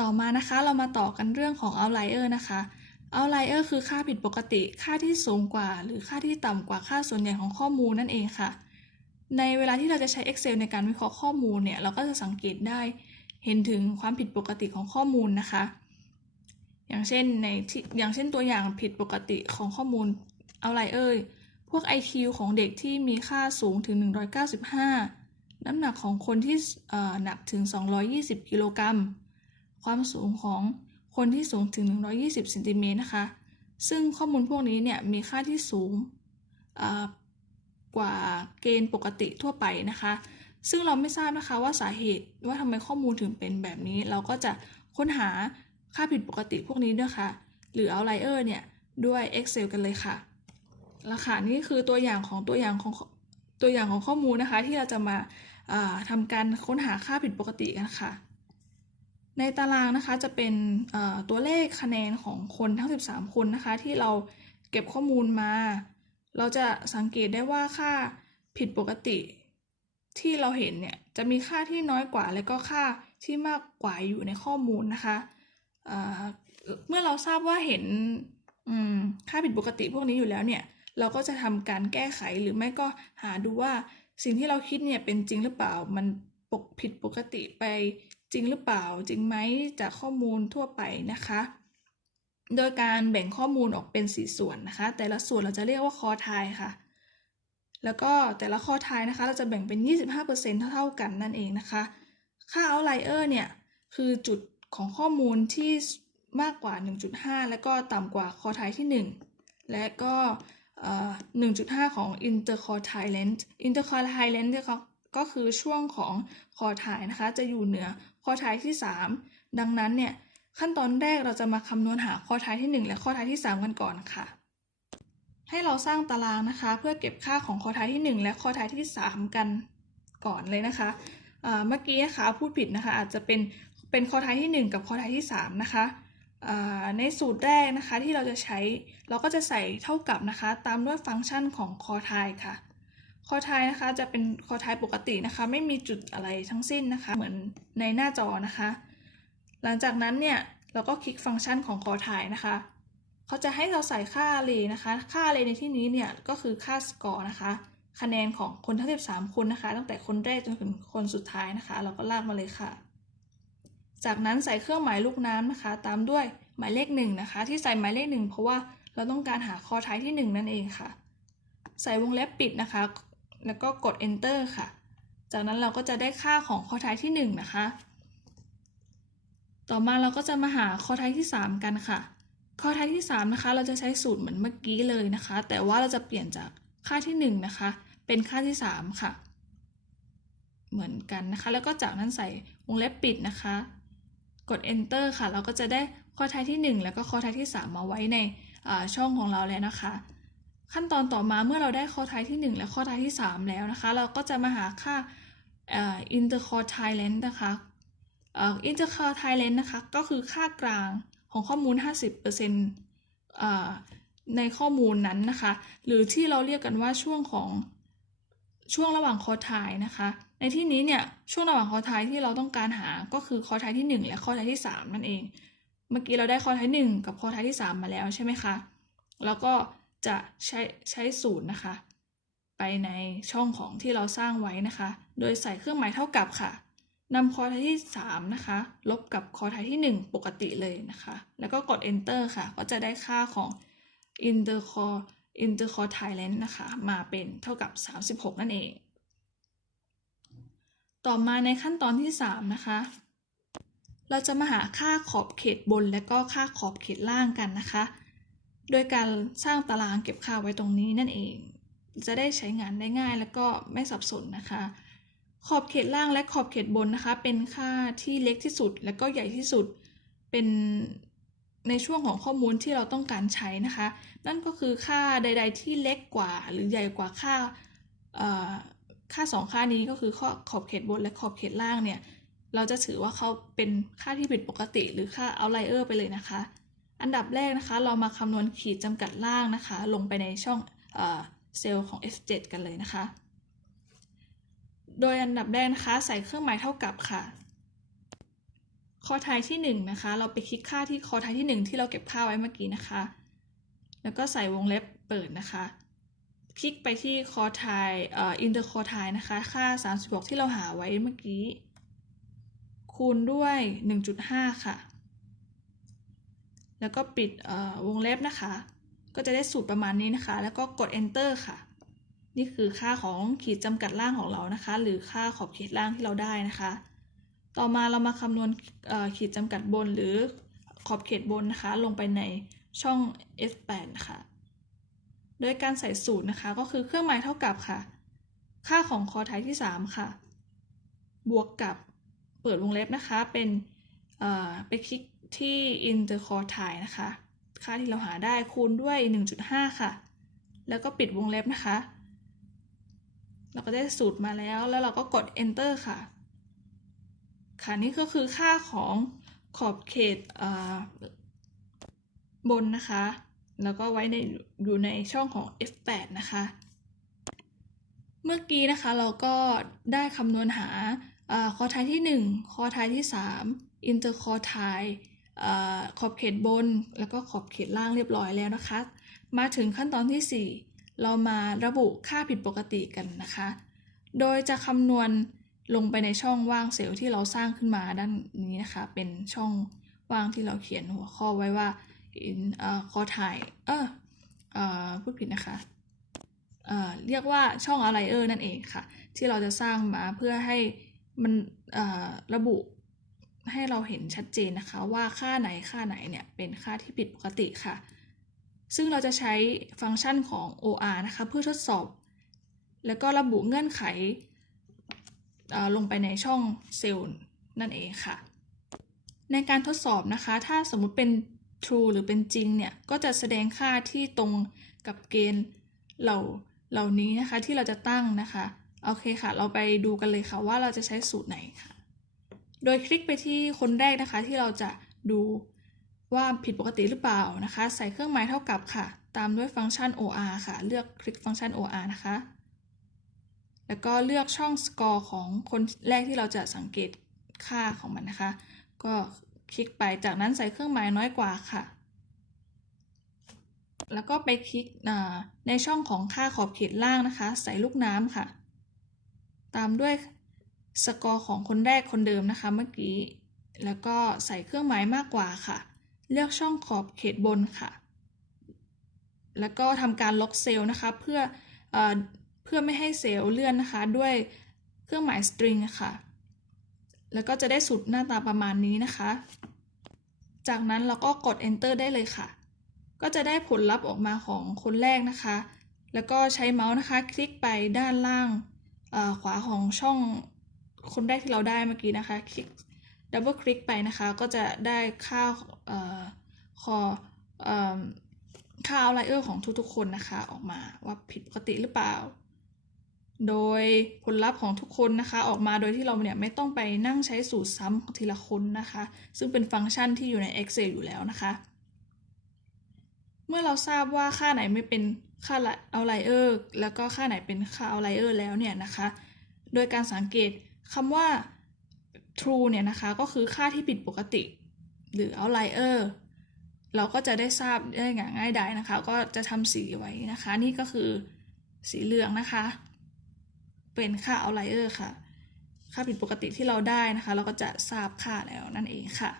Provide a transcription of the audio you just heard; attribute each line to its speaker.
Speaker 1: ต่อมานะคะเรามาต่อกันเรื่องของ outlier นะคะ outlier คือค่าผิดปกติ ค่าที่สูงกว่า หรือค่าที่ต่ำกว่าค่าส่วนใหญ่ของข้อมูลนั่นเองค่ะ ในเวลาที่เราจะใช้ Excel ในการวิเคราะห์ข้อมูลเนี่ย เราก็จะสังเกตได้ เห็นถึงความผิดปกติของข้อมูลนะคะ อย่างเช่นในที่อย่างเช่นตัวอย่างผิดปกติของข้อมูล outlier พวก IQ ของเด็กที่มีค่าสูงถึง 195 น้ำหนักของคนที่หนักถึง 220 กิโลกรัม ความสูงของคนที่สูงถึง 120เซนติเมตรนะคะ ซึ่งข้อมูลพวกนี้เนี่ยมีค่าที่สูงกว่าเกณฑ์ปกติทั่วไปนะคะ ซึ่งเราไม่ทราบนะคะว่าสาเหตุว่าทำไมข้อมูลถึงเป็นแบบนี้ เราก็จะค้นหาค่าผิดปกติพวกนี้ด้วยค่ะ หรือ outlier เนี่ยด้วย Excel กันเลยค่ะและค่ะนี่คือตัวอย่างของตัวอย่างของตัวอย่างของข้อมูลนะคะ ที่เราจะมาาทำการค้นหาค่าผิดปกติกันค่ะ ในตารางนะคะจะเป็นตัวเลขคะแนนของคนทั้ง 13 คนนะคะ ที่เราเก็บข้อมูลมา เราจะสังเกตได้ว่าค่าผิดปกติที่เราเห็นเนี่ยจะมีค่าที่น้อยกว่า และก็ค่าที่มากกว่าอยู่ในข้อมูลนะคะอ่าเมื่อเราทราบว่าเห็นค่าผิดปกติพวกนี้อยู่แล้วเนี่ยเราก็จะทำการแก้ไขหรือไม่ก็หาดูว่าสิ่งที่เราคิดเนี่ยเป็นจริงหรือเปล่ามันปกผิดปกติไป จริงหรือเปล่าจริงไหมจากข้อมูลทั่วไปนะคะ โดยการแบ่งข้อมูลออกเป็น 4 ส่วนนะคะ แต่ละส่วนเราจะเรียกว่าคอทายค่ะ แล้วก็แต่ละข้อทายนะคะ เราจะแบ่งเป็น 25%เท่าๆกันนั่นเองนะคะ ค่า outlier เนี่ย คือจุดของข้อมูลที่มากกว่า 1.5 แล้วก็ต่ำกว่าคอทายที่ 1 และก็เอ่อ1.5 ของ interquartile length interquartile length เนี่ย ก็คือช่วงของคอทายนะคะ จะอยู่เหนือคอทายที่ 3 ดังนั้นเนี่ยขั้นตอนแรกเราจะมาคำนวณหาคอทายที่ 1 และคอทายที่ 3 กันก่อนค่ะ ให้เราสร้างตารางนะคะ เพื่อเก็บค่าของคอทายที่ 1 และคอทายที่ 3 กันก่อนเลยนะคะเมื่อกี้นะคะพูดผิดนะคะอาจจะเป็นเป็นคอทายที่ 1 กับคอทายที่ 3 นะคะในสูตรแรกนะคะที่เราจะใช้เราก็จะใส่เท่ากับนะคะ ตามด้วยฟังก์ชันของคอทายค่ะ คอท้ายนะคะจะเป็นคอท้ายปกตินะคะ ไม่มีจุดอะไรทั้งสิ้นนะคะ เหมือนในหน้าจอนะคะ หลังจากนั้นเนี่ยเราก็คลิกฟังก์ชันของคอท้ายนะคะเขาจะให้เราใส่ค่าเลนะคะ ค่าเลในที่นี้เนี่ยก็คือค่าสกอร์นะคะ คะแนนของคนทั้ง 13 คนนะคะ ตั้งแต่คนแรกจนถึงคนสุดท้ายนะคะ เราก็ลากมาเลยค่ะ จากนั้นใส่เครื่องหมายลูกน้ำนะคะ ตามด้วยหมายเลขหนึ่งนะคะ ที่ใส่หมายเลขหนึ่งเพราะว่าเราต้องการหาคอท้ายที่หนึ่งนั่นเองค่ะ ใส่วงเล็บปิดนะคะ แล้วก็กด enter ค่ะ จากนั้นเราก็จะได้ค่าของคอท้ายที่หนึ่งนะคะ ต่อมาเราก็จะมาหาคอท้ายที่ 3 กันค่ะคอท้ายที่ 3 นะคะ เราจะใช้สูตรเหมือนเมื่อกี้เลยนะคะ แต่ว่าเราจะเปลี่ยนจากค่าที่ 1 นะคะ เป็นค่าที่ 3 ค่ะ เหมือนกันนะคะ แล้วก็จากนั้นใส่วงเล็บปิดนะคะ กด enter ค่ะ เราก็จะได้ข้อท้ายที่ 1 แล้วก็ข้อท้ายที่ 3 มาไว้ในช่องของเราแล้วนะคะ ขั้นตอนต่อมาเมื่อเราได้ข้อท้ายที่ 1 และข้อท้ายที่ 3 แล้วนะคะ เราก็จะมาหาค่าอ่อ interquartile length นะคะอ่อ interquartile length นะคะ ก็คือค่ากลางของข้อมูล 50%อ่าในข้อมูลนั้นนะคะ หรือที่เราเรียกกันว่าช่วงของช่วงระหว่างคอทายนะคะ ในที่นี้เนี่ยช่วงระหว่างคอทายที่เราต้องการหาก็คือคอทายที่ 1 และคอทายที่ 3 นั่นเอง เมื่อกี้เราได้คอท้าย1กับคอท้ายที่ 3 มาแล้วใช่ไหมคะ แล้วก็ จะใช้ใช้สูตรนะคะ ไปในช่องของที่เราสร้างไว้นะคะ โดยใส่เครื่องหมายเท่ากับค่ะนำคอไทยที่ 3 นะคะ ลบกับคอไทยที่ 1 ปกติเลยนะคะ แล้วก็กด enter ค่ะ ก็จะได้ค่าของ intercore interquartile length นะคะ มาเป็นเท่ากับ 36 นั่นเอง ต่อมาในขั้นตอนที่ 3 นะคะ เราจะมาหาค่าขอบเขตบนและก็ค่าขอบเขตล่างกันนะคะ โดยการสร้างตารางเก็บค่าไว้ตรงนี้นั่นเอง จะได้ใช้งานได้ง่ายแล้วก็ไม่สับสนนะคะ ขอบเขตล่างและขอบเขตบนนะคะ เป็นค่าที่เล็กที่สุด และก็ใหญ่ที่สุดเป็นในช่วงของข้อมูลที่เราต้องการใช้นะคะ นั่นก็คือค่าใด ๆ ที่เล็กกว่าหรือใหญ่กว่าค่าค่าสองค่านี้ก็คือข้อขอบเขตบนและขอบเขตล่างเนี่ย เราจะถือว่าเขาเป็นค่าที่ผิดปกติ หรือค่า outlier ไปเลยนะคะ อันดับแรกนะคะ เรามาคำนวณขีดจำกัดล่างนะคะ ลงไปในช่องเซลล์ของ F7 กันเลยนะคะ โดยอันดับแรกนะคะ ใส่เครื่องหมายเท่ากับค่ะ คอไทยที่ 1 นะคะ เราไปคลิกค่าที่คอไทยที่ 1 ที่เราเก็บค่าไว้เมื่อกี้นะคะ แล้วก็ใส่วงเล็บเปิดนะคะ คลิกไปที่คอไทยเอ่ออินเตอร์คอไทยนะคะ ค่า 36 ที่เราหาไว้เมื่อกี้ คูณด้วย 1.5 ค่ะ แล้วก็ปิดวงเล็บนะคะ ก็จะได้สูตรประมาณนี้นะคะ แล้วก็กด enter ค่ะ นี่คือค่าของขีดจำกัดล่างของเรานะคะ หรือค่าขอบเขตล่างที่เราได้นะคะ ต่อมาเรามาคำนวณขีดจำกัดบนหรือขอบเขตบนนะคะ ลงไปในช่อง F8 นะคะโดยการใส่สูตรนะคะ ก็คือเครื่องหมายเท่ากับค่ะ ค่าของคอไทยที่ 3 ค่ะ บวกกับเปิดวงเล็บนะคะ เป็นไปคลิก ที่ interquartile นะคะ ค่าที่เราหาได้คูณด้วย 1.5 ค่ะ แล้วก็ปิดวงเล็บนะคะ เราก็ได้สูตรมาแล้ว แล้วเราก็กด enter ค่ะ ค่ะนี่ก็คือค่าของขอบเขตเบนนะคะ แล้วก็ไว้ในอยู่ในช่องของ F8 นะคะ เมื่อกี้นะคะเราก็ได้คำนวณหาคอไทยที่ 1 คอไทยที่ 3 อินเตอร์คอไทย ขอบเขตบนแล้วก็ขอบเขตล่างเรียบร้อยแล้วนะคะ มาถึงขั้นตอนที่ 4 เรามาระบุค่าผิดปกติกันนะคะ โดยจะคำนวณลงไปในช่องว่างเซลล์ที่เราสร้างขึ้นมาด้านนี้นะคะ เป็นช่องว่างที่เราเขียนหัวข้อไว้ว่า in เอ่อคอไทยเออเอ่อพูดผิดนะคะเอ่อเรียกว่าช่องอะไรเออร์นั่นเองค่ะ ที่เราจะสร้างมาเพื่อให้มันเอ่อระบุ ให้เราเห็นชัดเจนนะคะว่าค่าไหนค่าไหนเนี่ยเป็นค่าที่ผิดปกติค่ะ ซึ่งเราจะใช้ฟังก์ชันของ OR นะคะเพื่อทดสอบ แล้วก็ระบุเงื่อนไขลงไปในช่องเซลล์นั่นเองค่ะ ในการทดสอบนะคะ ถ้าสมมุติเป็น true หรือเป็นจริงเนี่ย ก็จะแสดงค่าที่ตรงกับเกณฑ์เหล่าเหล่านี้นะคะที่เราจะตั้งนะคะ โอเคค่ะ เราไปดูกันเลยค่ะว่าเราจะใช้สูตรไหนค่ะ โดยคลิกไปที่คนแรกนะคะ ที่เราจะดูว่าผิดปกติหรือเปล่านะคะ ใส่เครื่องหมายเท่ากับค่ะ ตามด้วยฟังก์ชัน OR ค่ะ เลือกคลิกฟังก์ชัน OR นะคะ แล้วก็เลือกช่อง score ของคนแรกที่เราจะสังเกตค่าของมันนะคะ ก็คลิกไปจากนั้นใส่เครื่องหมายน้อยกว่าค่ะ แล้วก็ไปคลิกในช่องของค่าขอบเขตล่างนะคะ ใส่ลูกน้ำค่ะ ตามด้วย สกอร์ของคนแรกคนเดิมนะคะเมื่อกี้ แล้วก็ใส่เครื่องหมายมากกว่าค่ะ เลือกช่องขอบเขตบนค่ะ แล้วก็ทำการล็อกเซลล์นะคะเพื่อเออเพื่อไม่ให้เซลล์เลื่อนนะคะด้วยเครื่องหมายสตริงค่ะ แล้วก็จะได้สูตรหน้าตาประมาณนี้นะคะ จากนั้นเราก็กด enter ได้เลยค่ะ ก็จะได้ผลลัพธ์ออกมาของคนแรกนะคะ แล้วก็ใช้เมาส์นะคะ คลิกไปด้านล่างขวาของช่อง คนแรกที่เราได้เมื่อกี้นะคะคลิกดับเบิลคลิกไปนะคะก็จะได้ค่าคอค่าเอาไลเออร์ของทุกๆคนนะคะออกมาว่าผิดปกติหรือเปล่า โดยผลลัพธ์ของทุกคนนะคะ ออกมาโดยที่เราเนี่ยไม่ต้องไปนั่งใช้สูตรซ้ำทีละคนนะคะ ซึ่งเป็นฟังก์ชันที่อยู่ใน Excel อยู่แล้วนะคะ เมื่อเราทราบว่าค่าไหนไม่เป็นค่าเอาไลเออร์แล้วก็ค่าไหนเป็นค่าเอาไลเออร์แล้วเนี่ยนะคะ โดยการสังเกต คำว่า true เนี่ยนะคะ ก็คือค่าที่ผิดปกติ หรือ outlier เราก็จะได้ทราบได้ง่างง่ายดายนะคะ ก็จะทำสีไว้นะคะ นี่ก็คือสีเหลืองนะคะ เป็นค่า outlier ค่ะ ค่าผิดปกติที่เราได้นะคะ เราก็จะทราบค่าแล้วนั่นเองค่ะ